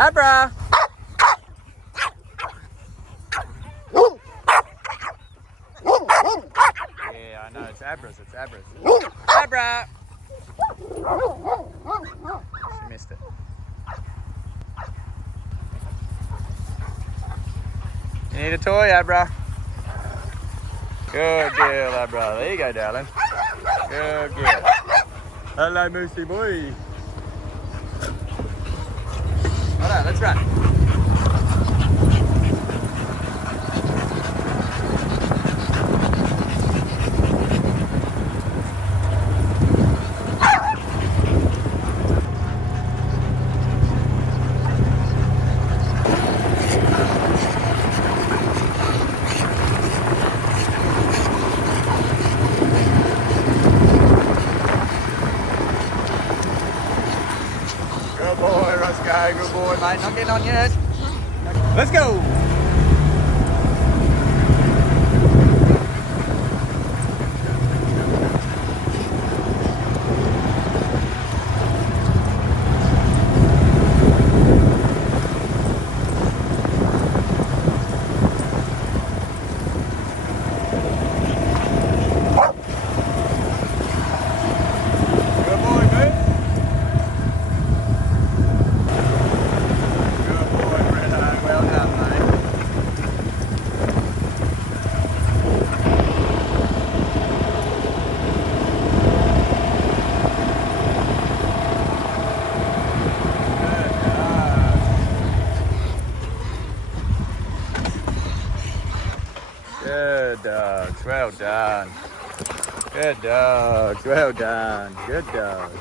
Abra! Yeah, I know, it's Abra's, it's Abra's. Abra! She missed it. You need a toy, Abra? Good girl, Abra. There you go, darling. Good girl. Hello, Moosey boy. Alright, let's run. Good boy, Roscoe. Good boy, mate. Not getting on yet. Let's go. Good dogs, well done. Good dogs, well done. Good dogs.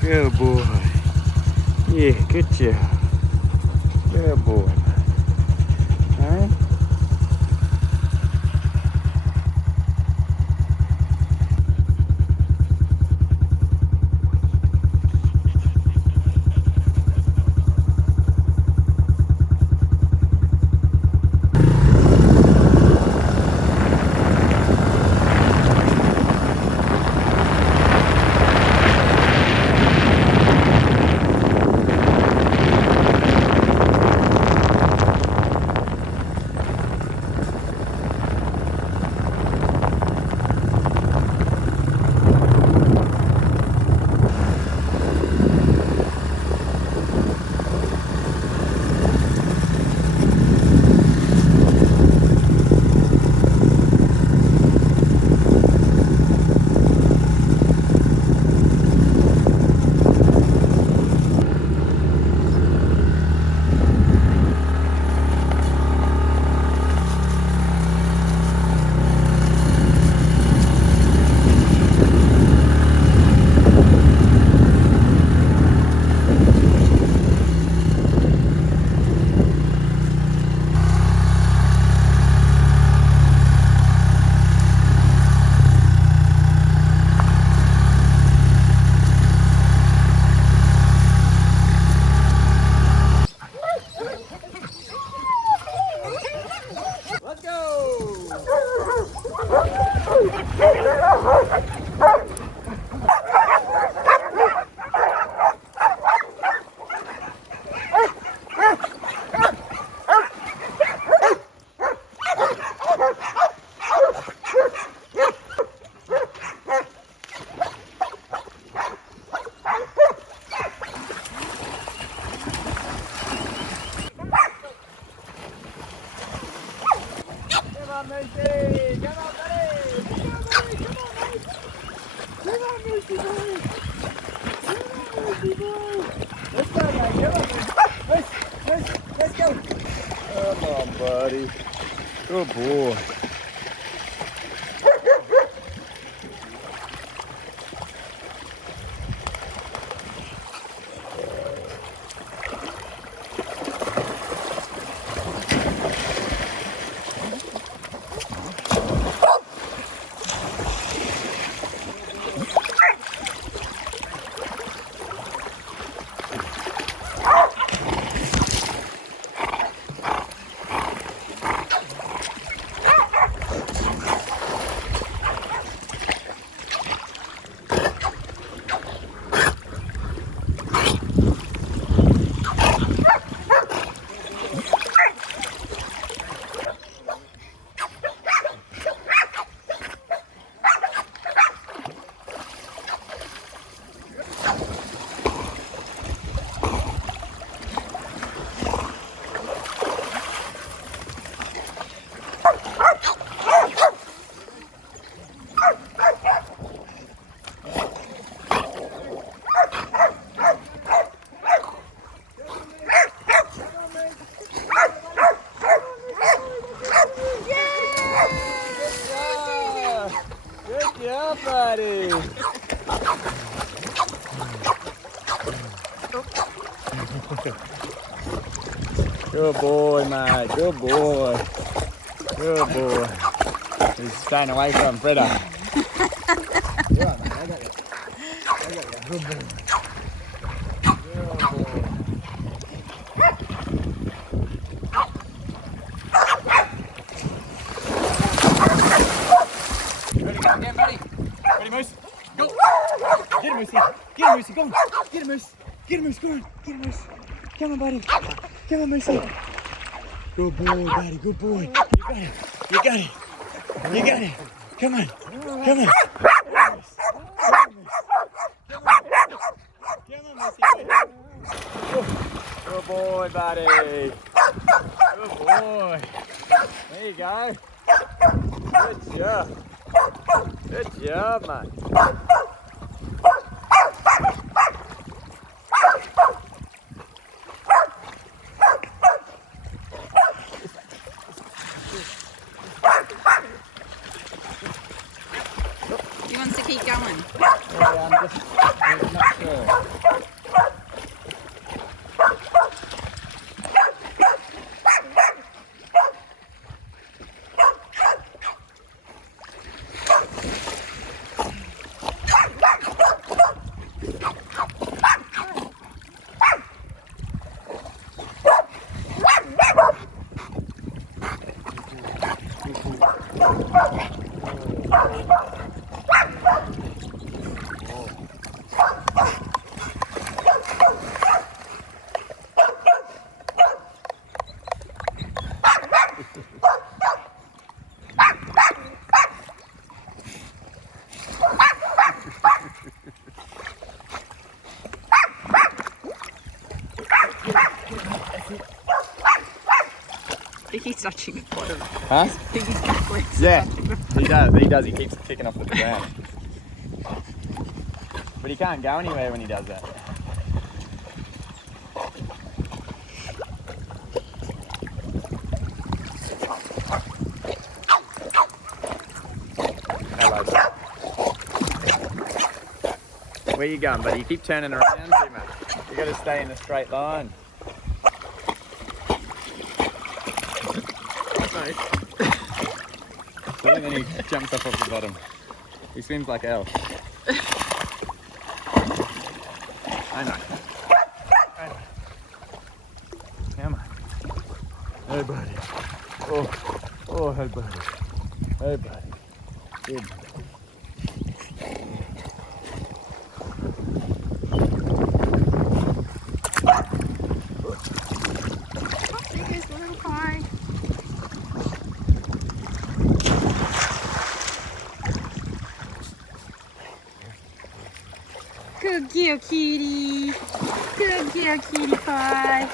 Good boy. Yeah, good job. Good boy. Alright. Let's go. Come on, buddy. Good boy. Yeah, buddy. Good boy, mate. Good boy. Good boy. He's staying away from Freda. Yeah, mate. I got you. Good boy. Good boy. Ready, go again, buddy. Ready, Moose? Go. Get him, Moosey. Get him, Moosey. Go on. Get him, Moose. Get him, Moose. Go on. Get him, Moose. Come on, buddy. Come on, Moosey. Good boy, buddy. Good boy. You got it. You got it. You got it. Come on. Come on. Come on, Moosey. Good boy, buddy. Good boy. There you go. Good job. Good job, mate. He wants to keep going. Yeah, I'm not sure. I think he's touching the bottom. Huh? I think he's backwards. Yeah, he does. He does. He keeps kicking off the ground. But he can't go anywhere when he does that. Hello. Where you going, buddy? You keep turning around too much. You got to stay in a straight line. And then he jumps up off the bottom. He swims like L. I know. Come on. Hey, buddy. Oh, hey, buddy. Hey, buddy. Good. There goes the little pie. Good girl, kitty. Good girl, kitty pie.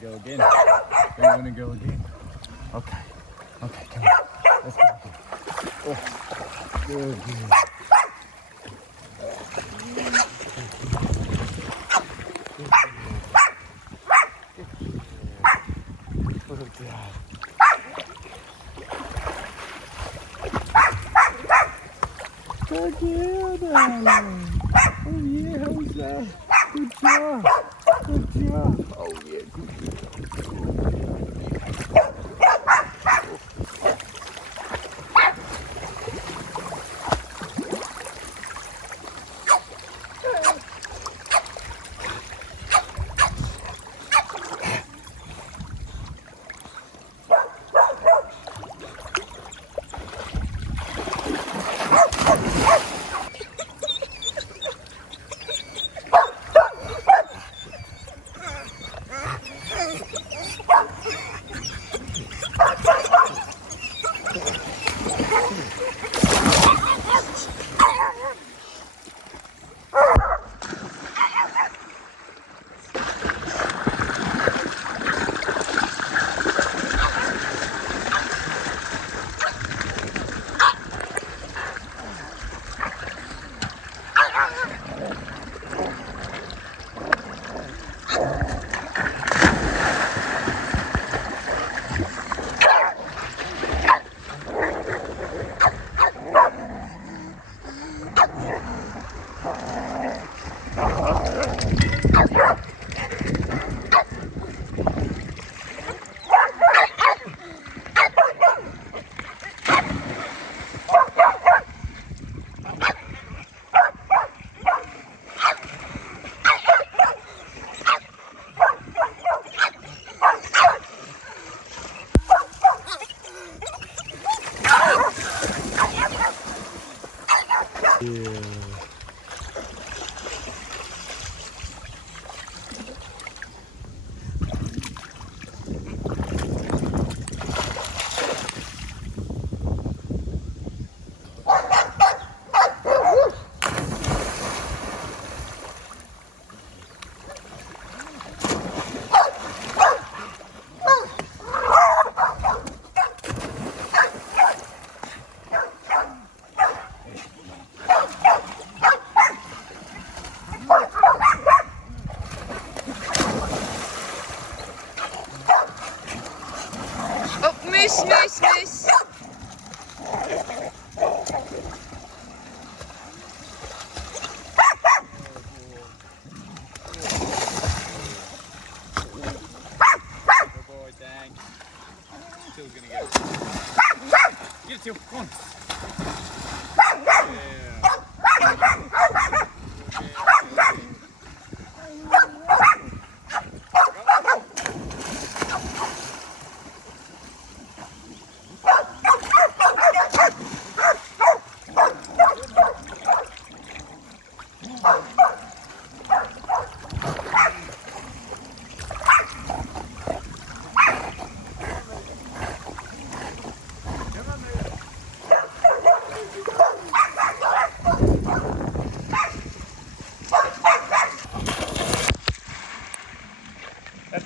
Go again. We're gonna go again. Okay. Okay, come on. Let's go again. Oh, good. Good job. Good girl, darling. Oh yeah, how's that? Good job. Good job. Oh yeah, good. Yeah.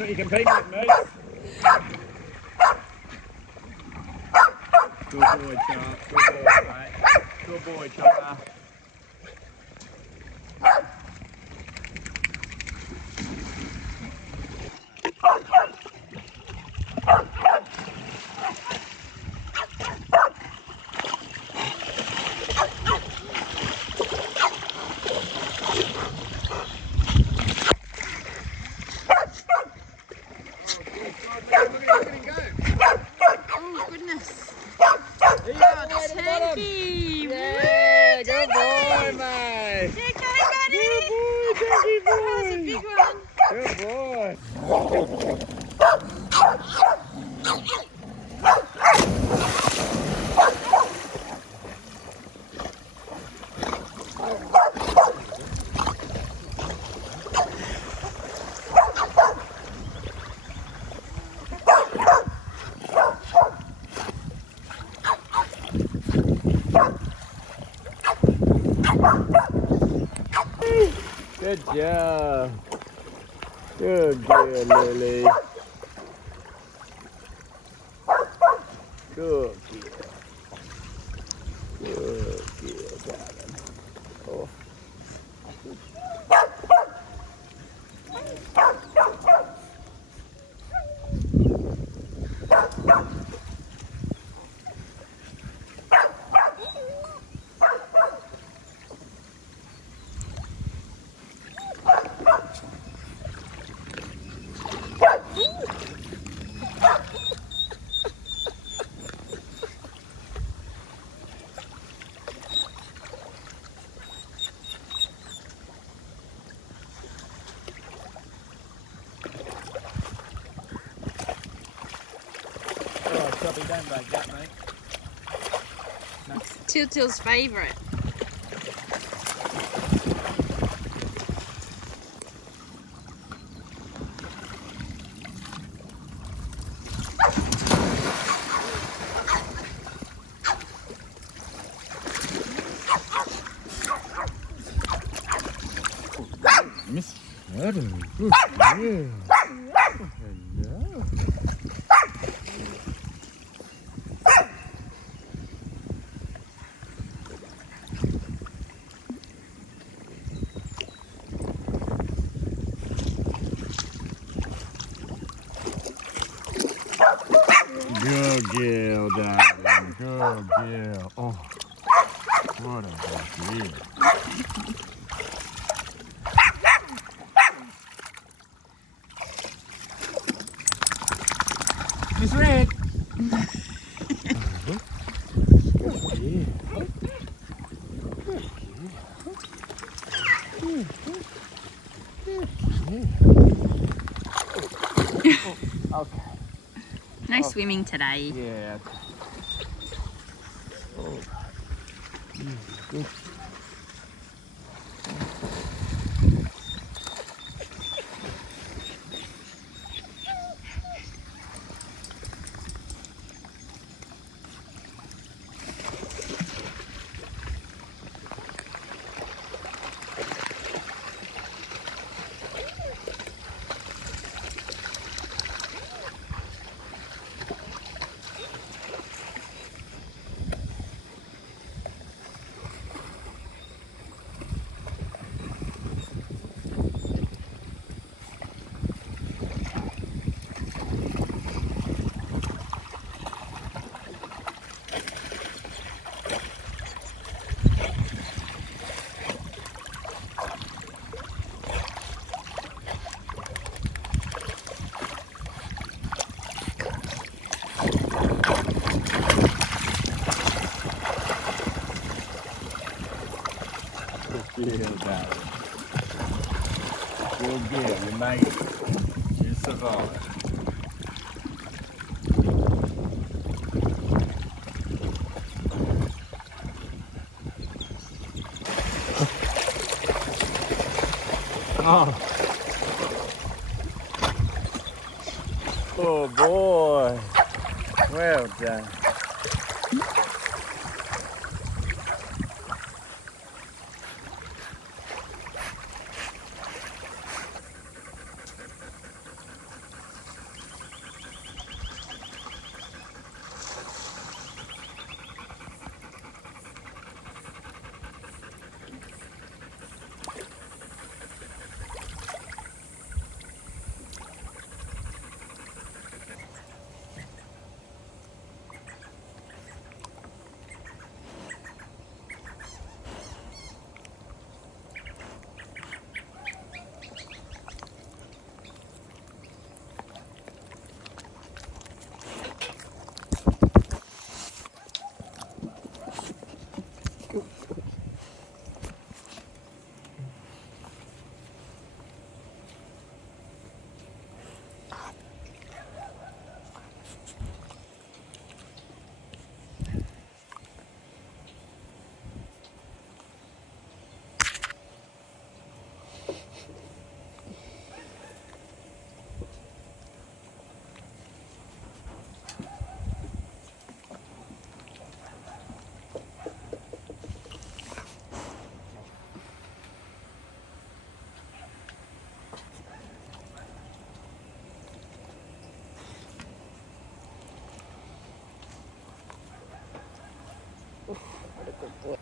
what you compete with, Moose. Good boy, Chop. Good boy, mate. Good boy, Chopper. Oh, goodness. There you go, Tanky. yeah, good boy, mate. Yeah, come on, buddy. Good boy, That was a big one. Good boy. Good job. Good girl, Lily. Good girl. Good girl, darling. Oh. Oh, Choppy, don't break that, mate. Tiltil's favourite. Miss Shadow, good girl. Hello. Good girl, darling. Good girl. Oh, what a good girl. Miss Red. Okay. No swimming today. Yeah. Oh. Good. Good girl, darling. Good girl, you made it. You survived. Oh. Oh boy. Well done. Good boy.